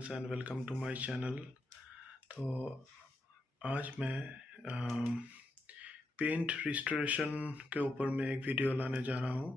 Friends and welcome to my channel. तो आज मैं पेंट रिस्टोरेशन के ऊपर मैं एक वीडियो लाने जा रहा हूँ।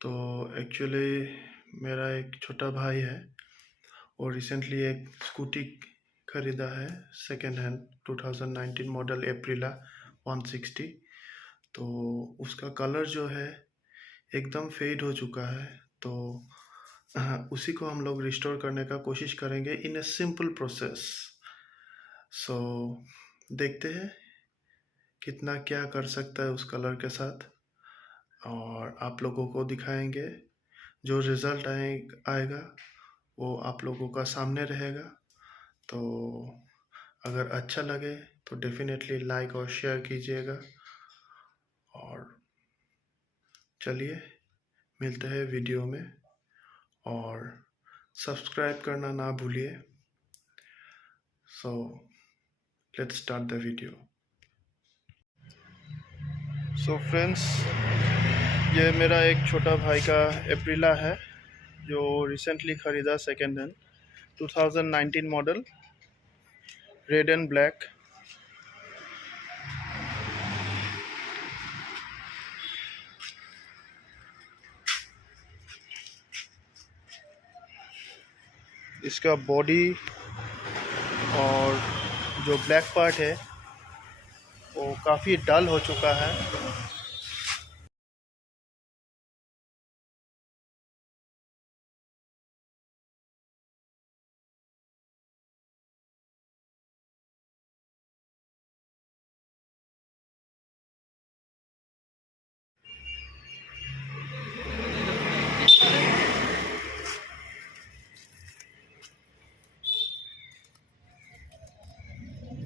तो एक्चुअली मेरा एक छोटा भाई है और रिसेंटली एक स्कूटी ख़रीदा है सेकेंड हैंड 2019 मॉडल एप्रिला 160। तो उसका कलर जो है एकदम फेड हो चुका है। तो उसी को हम लोग रिस्टोर करने का कोशिश करेंगे इन ए सिंपल प्रोसेस। सो देखते हैं कितना क्या कर सकता है उस कलर के साथ और आप लोगों को दिखाएंगे। जो रिज़ल्ट आएगा वो आप लोगों का सामने रहेगा। तो अगर अच्छा लगे तो डेफिनेटली लाइक और शेयर कीजिएगा। और चलिए मिलते हैं वीडियो में और सब्सक्राइब करना ना भूलिए। So let's start the video. So friends, ये मेरा एक छोटा भाई का एप्रिला है जो रिसेंटली ख़रीदा second hand 2019 model red and black. इसका बॉडी और जो ब्लैक पार्ट है वो काफ़ी डल हो चुका है।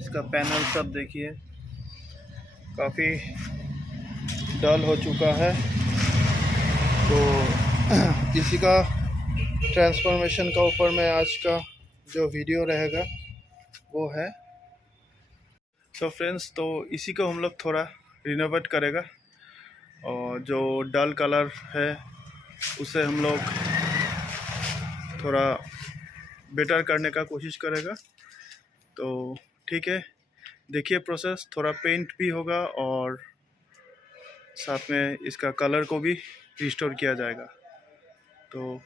इसका पैनल सब देखिए काफ़ी डल हो चुका है। तो इसी का ट्रांसफॉर्मेशन का ऊपर में आज का जो वीडियो रहेगा वो है। तो फ्रेंड्स, तो इसी को हम लोग थोड़ा रिनोवेट करेगा और जो डल कलर है उसे हम लोग थोड़ा बेटर करने का कोशिश करेगा। तो ठीक है, देखिए प्रोसेस। थोड़ा पेंट भी होगा और साथ में इसका कलर को भी रिस्टोर किया जाएगा। तो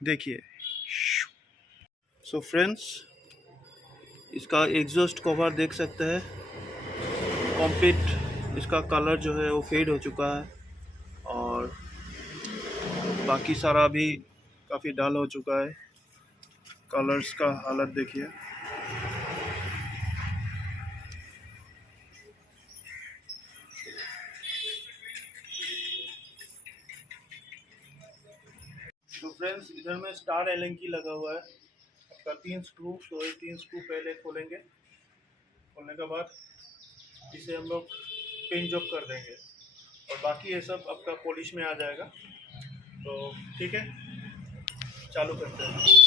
देखिए। सो फ्रेंड्स, इसका एग्जॉस्ट कवर देख सकते हैं। कंप्लीट इसका कलर जो है वो फेड हो चुका है और बाकी सारा भी काफ़ी डल हो चुका है। कलर्स का हालत देखिए। तो फ्रेंड्स, इधर में स्टार एलेंकी लगा हुआ है आपका 3 स्क्रू। तो ये 3 स्क्रू पहले खोलेंगे। खोलने के बाद इसे हम लोग पेंट जॉब कर देंगे और बाकी ये सब आपका पॉलिश में आ जाएगा। तो ठीक है, चालू करते हैं।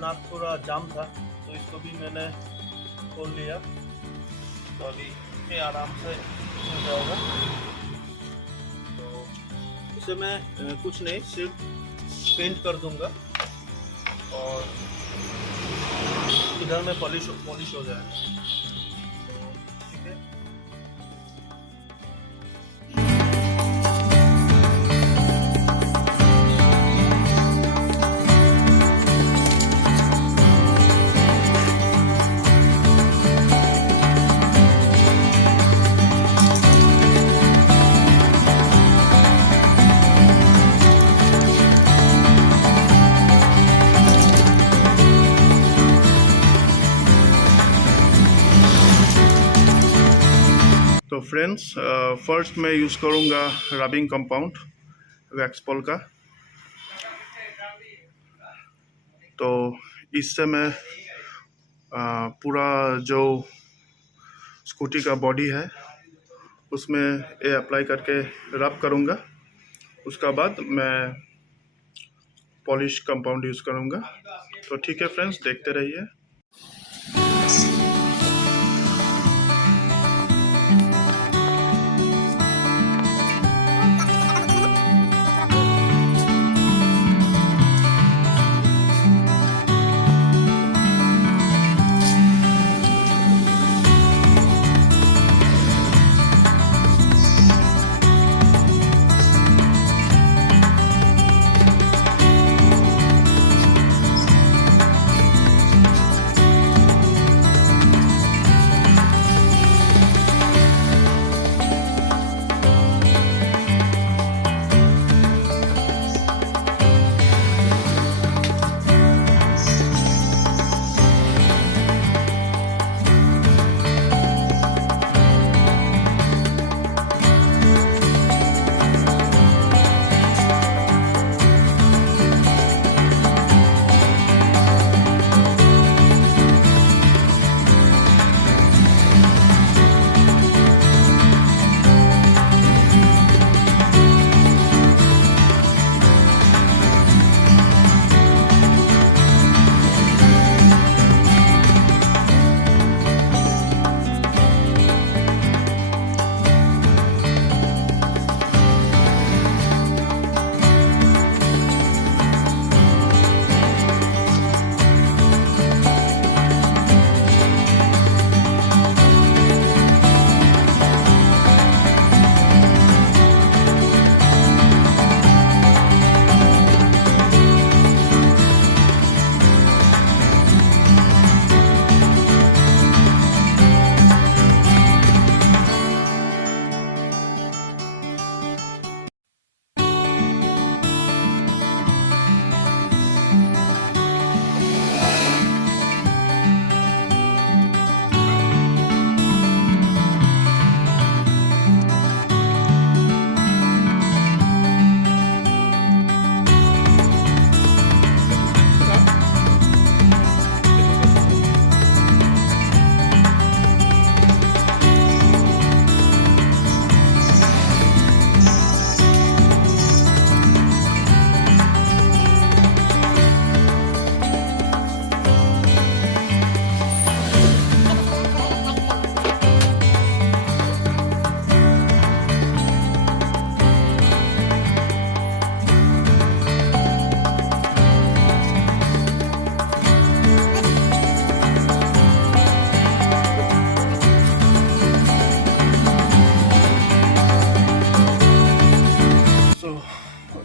नाक थोड़ा जाम था तो इसको भी मैंने खोल लिया। तो अभी ये आराम से हो जाएगा। तो इसे मैं कुछ नहीं, सिर्फ पेंट कर दूंगा और इधर में पॉलिश हो जाएगा। ठीक है। फ्रेंड्स, फर्स्ट मैं यूज़ करूँगा रबिंग कंपाउंड वैक्स पॉल का। तो इससे मैं पूरा जो स्कूटी का बॉडी है उसमें ये अप्लाई करके रब करूँगा। उसका बाद मैं पॉलिश कंपाउंड यूज़ करूँगा। तो ठीक है फ्रेंड्स, देखते रहिए।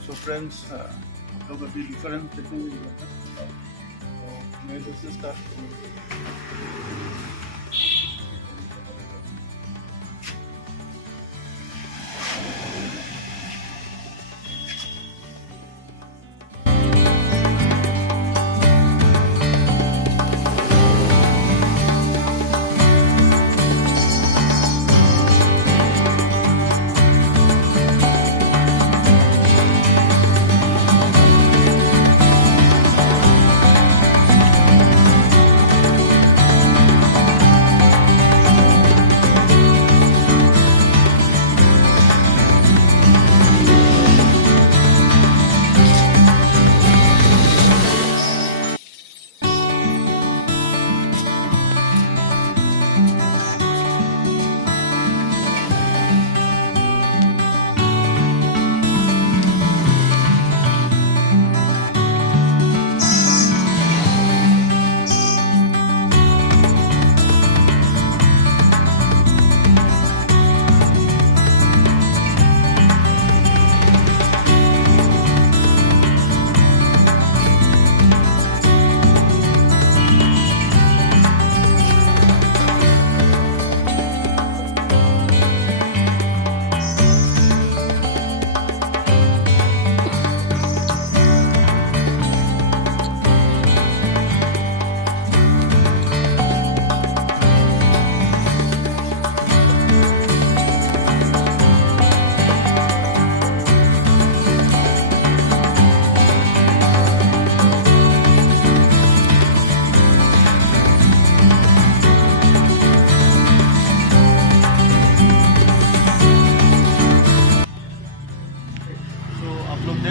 So friends, लोग अभी डिफरेंस देखेंगे। तो मैं दूसरे स्टार्ट करूँगा।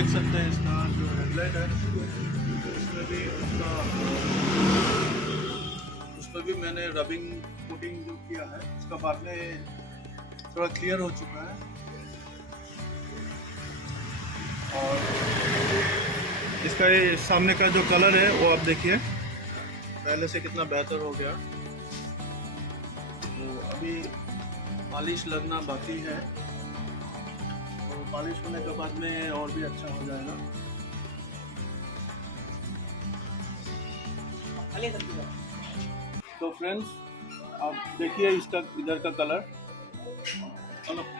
देख सकते हैं इसका जो हेडलाइट है, उसमें भी मैंने रबिंग कोटिंग जो किया है, उसका बाद में थोड़ा क्लियर हो चुका है। और इसका ये सामने का जो कलर है वो आप देखिए पहले से कितना बेहतर हो गया। तो अभी पॉलिश लगना बाकी है, तो पॉलिश होने के बाद में और भी अच्छा हो जाएगा। तो फ्रेंड्स आप देखिए इसका इधर का कलर,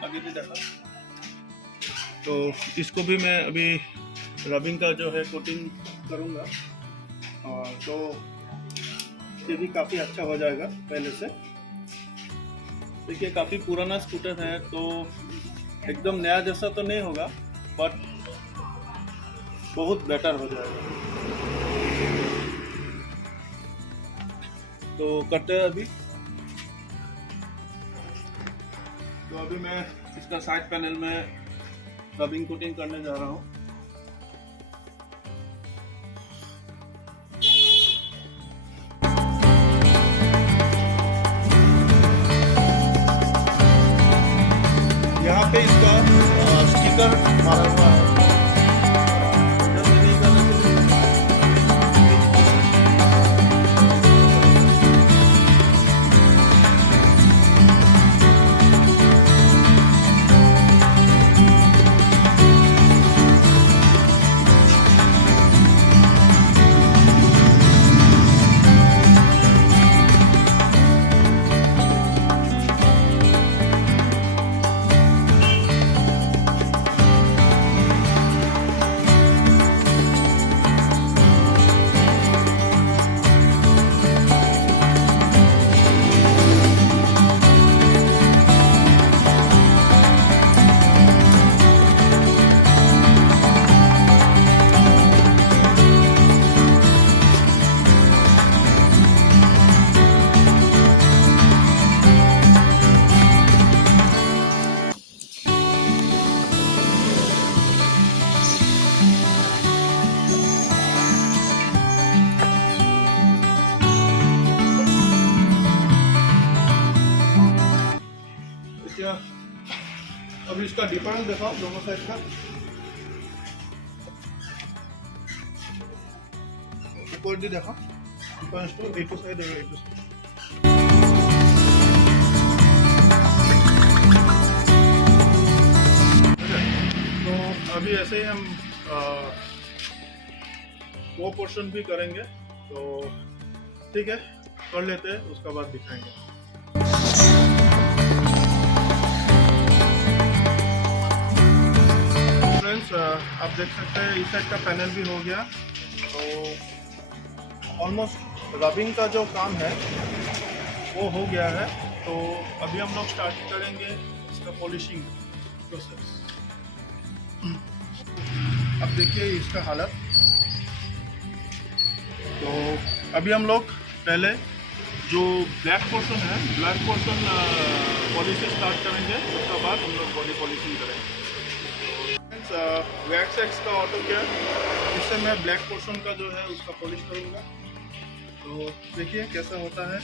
आगे भी देखा। तो इसको भी मैं अभी रबिंग का जो है कोटिंग करूँगा, और तो ये भी काफ़ी अच्छा हो जाएगा पहले से। देखिए काफ़ी पुराना स्कूटर है, तो एकदम नया जैसा तो नहीं होगा, बट बहुत बेटर हो जाएगा। तो करते हैं अभी। तो अभी मैं इसका साइड पैनल में रबिंग कोटिंग करने जा रहा हूँ। यहाँ पे इसका स्टिकर मारा हुआ है। अभी इसका डिफरेंस दिखाओ दोनों साइड का। ऊपर भी देखा डिफरेंस, तो एक साइड है एक साइड। तो अभी ऐसे ही हम वो पोर्शन भी करेंगे, तो ठीक है कर लेते हैं, उसका बाद दिखाएंगे। आप देख सकते हैं इस साइड का पैनल भी हो गया। तो ऑलमोस्ट रबिंग का जो काम है वो हो गया है। तो अभी हम लोग स्टार्ट करेंगे इसका पॉलिशिंग प्रोसेस। अब देखिए इसका हालत। तो अभी हम लोग पहले जो ब्लैक पोर्शन है, ब्लैक पोर्शन पॉलिश स्टार्ट करेंगे, उसके बाद हम लोग बॉडी पॉलिशिंग करेंगे। वैक्स एक्स का ऑटो केयर, इससे मैं ब्लैक पोर्शन का जो है उसका पॉलिश करूँगा। तो देखिए कैसा होता है।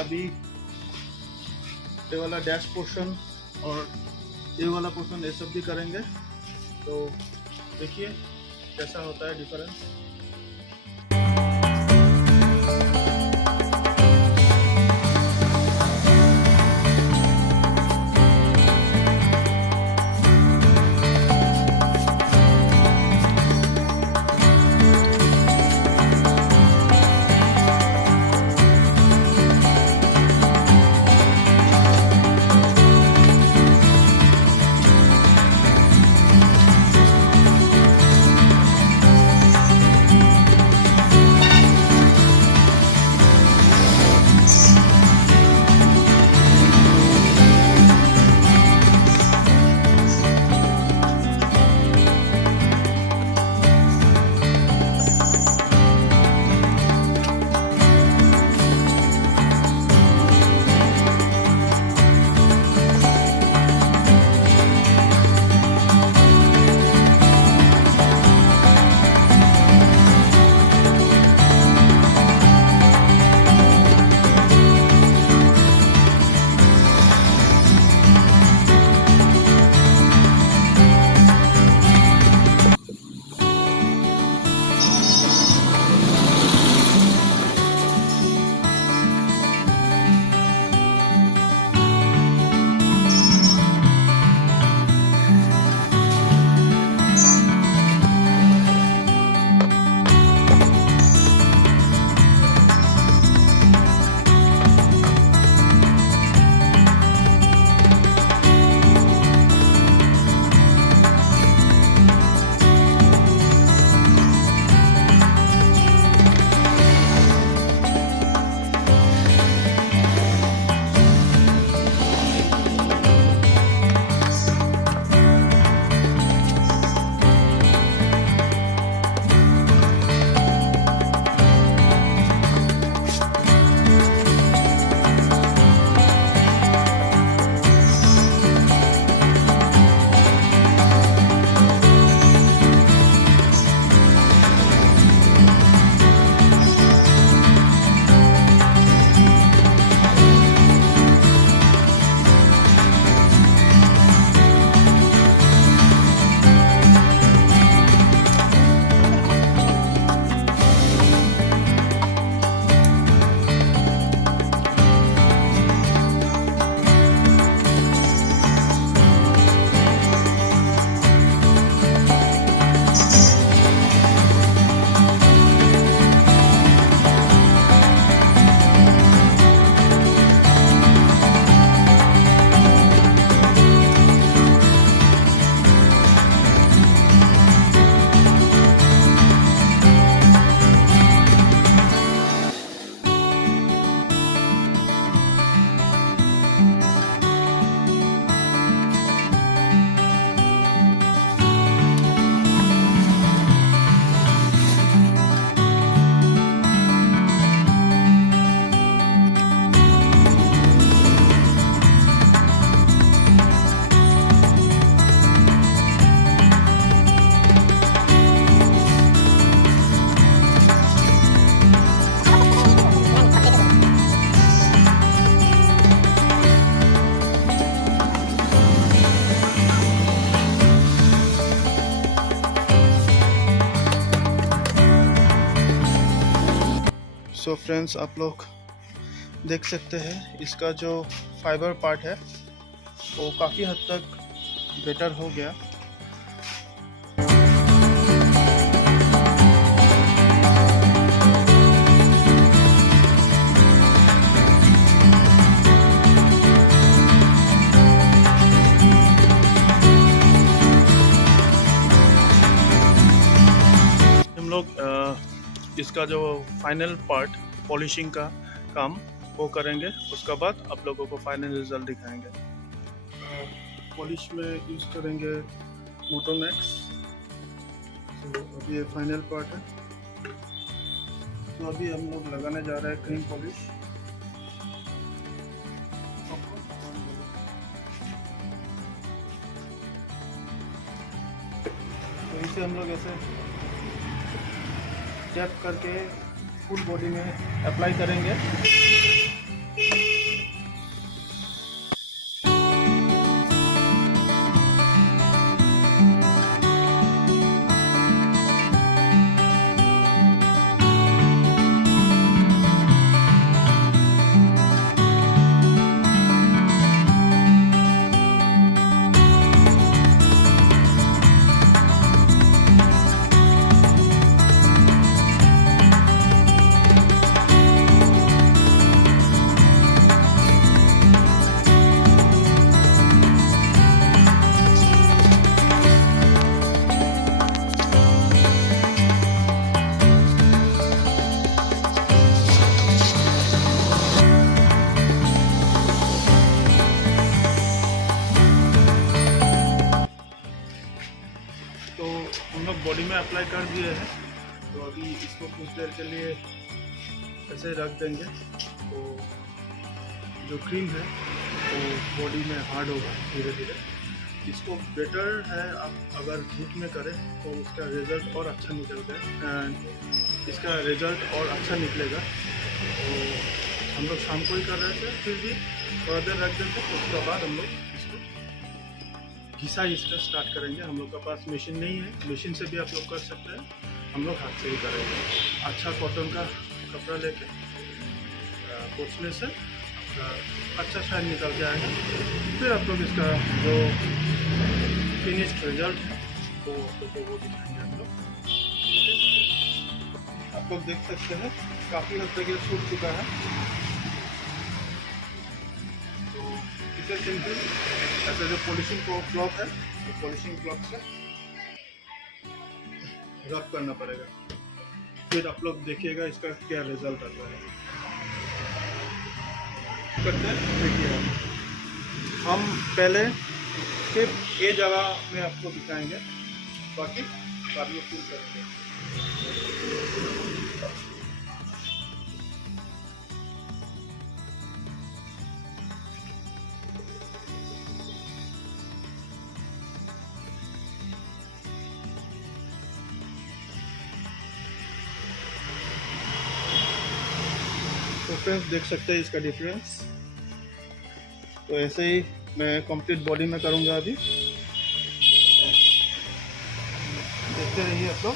अभी ये वाला डैश पोर्शन और ये वाला पोर्शन ये सब भी करेंगे। तो देखिए कैसा होता है डिफरेंस। सो फ्रेंड्स, आप लोग देख सकते हैं इसका जो फाइबर पार्ट है वो काफ़ी हद तक बेटर हो गया। हम लोग इसका जो फाइनल पार्ट पॉलिशिंग का काम वो करेंगे, उसके बाद आप लोगों को फाइनल रिजल्ट दिखाएंगे। पॉलिश में यूज़ करेंगे मोटोमैक्स। तो अभी ये फाइनल पार्ट है, तो अभी हम लोग लगाने जा रहे हैं क्रीम पॉलिश। तो इसे हम लोग ऐसे टैप करके फुल बॉडी में अप्लाई करेंगे। तो हम लोग बॉडी में अप्लाई कर दिए हैं, तो अभी इसको कुछ देर के लिए ऐसे रख देंगे। तो जो क्रीम है वो बॉडी में हार्ड होगा धीरे धीरे। इसको बेटर है आप अगर धूप में करें तो उसका रिज़ल्ट और अच्छा निकलता है, इसका रिज़ल्ट और अच्छा निकलेगा। तो हम लोग शाम को ही कर रहे थे, फिर भी थोड़ा देर रख देते, उसके बाद हम लोग इसको घिसा इसका स्टार्ट करेंगे। हम लोग का पास मशीन नहीं है, मशीन से भी आप लोग कर सकते हैं, हम लोग हाथ से ही करेंगे। अच्छा कॉटन का कपड़ा लेके पोंछने से अच्छा शाइन निकल के आएगा। फिर आप लोग इसका जो फिनिश्ड रिजल्ट है वो वो दिखाएंगे हम लोग। आप लोग देख सकते हैं काफ़ी हद तक ये सूख चुका है। तो इसे सिंपल ऐसे जो पॉलिशिंग क्लॉथ है, तो पॉलिशिंग क्लॉथ से रब करना पड़ेगा। फिर आप लोग देखिएगा इसका क्या रिजल्ट आता है। करते हैं, देखिए हम पहले सिर्फ ये जगह में आपको दिखाएंगे, बाकी बाद में फुल करेंगे। तो फ्रेंड्स देख सकते हैं इसका डिफरेंस। तो ऐसे ही मैं कंप्लीट बॉडी में करूँगा। अभी देखते रहिए आप लोग।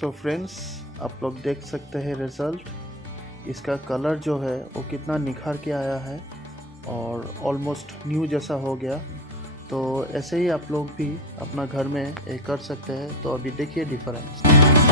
सो फ्रेंड्स, आप लोग देख सकते हैं रिज़ल्ट। इसका कलर जो है वो कितना निखर के आया है और ऑलमोस्ट न्यू जैसा हो गया। तो ऐसे ही आप लोग भी अपना घर में ये कर सकते हैं। तो अभी देखिए डिफरेंस।